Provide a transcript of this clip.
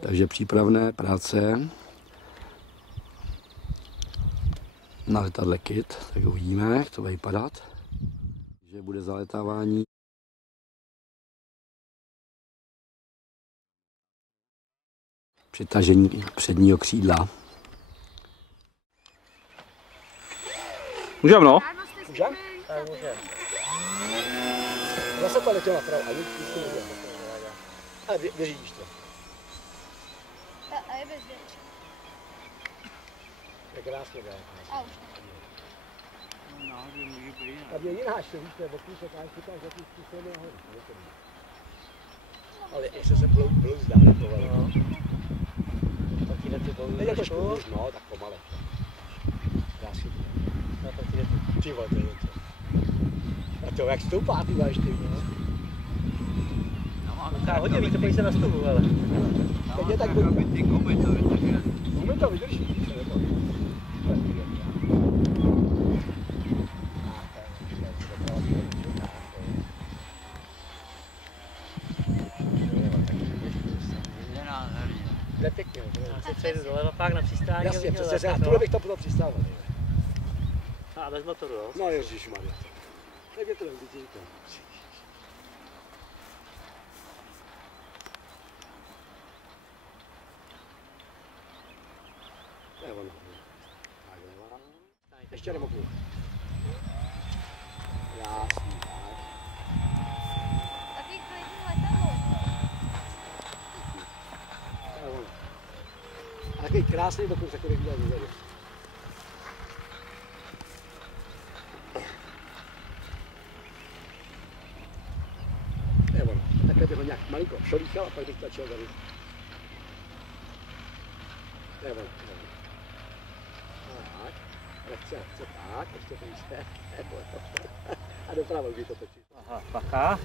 Takže přípravné práce na letadle Kit, tak uvidíme, jak to bude vypadat. Že bude zaletávání. Přitažení předního křídla. Můžeme, no? Můžeme? Tak můžeme. Zase to letělo napravo, a nic to nedělá. A vyřídíš to. A je bez větší. Je krásně, ne? A už. A mě jiná ještě víš, nebo když se tady chytáš, že ty způsobem nahoru. Ale ještě se blouzdá na to, ale... Tak jde ty Teď je trošku hůř, no, tak pomale. Krásně. No tak jde ty. Ty vole, to je něco. A to, jak stoupá, ty máš ty, no. Hodně víc, pojď se na stůl, ale. Teď je tak bude. Ty gumy to vydrží. Gumy to vydrží, se nebo. To je pěkně. Já si přejdu doleva, pak na přistání. Jasně, přesně, já tuhle bych to potom přistával. A bez motoru, jo? No ježišmarja. Tak je to jen děti. To je ono. Takhle. Ještě remoknu. Krásný, tak. Taky klidný letadlo. To je ono. A takový krásný dokud, takový viděl dozadu. To je ono. Takhle bych ho nějak malinko šolíchal a pak bych tlačil tady. To je ono. Tak. Lehce, tak, ještě to jde. A doprava už to točí. Aha, pacha.